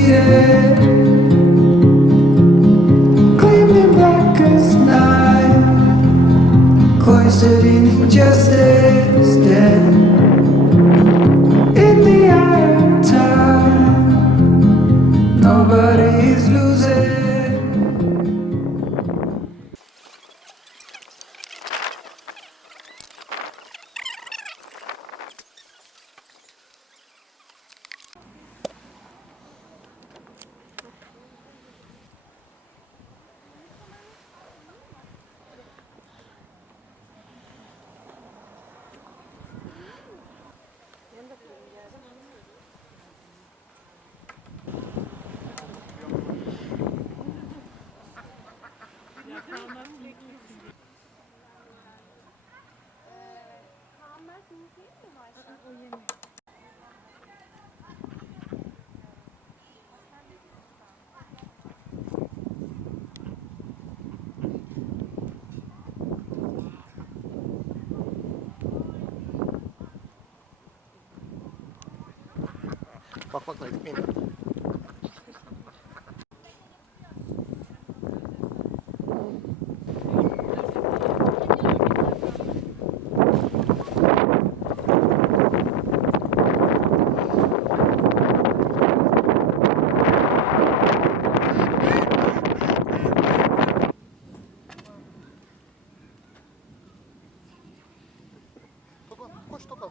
needed.，Bak bak bak. Benim. 越しとか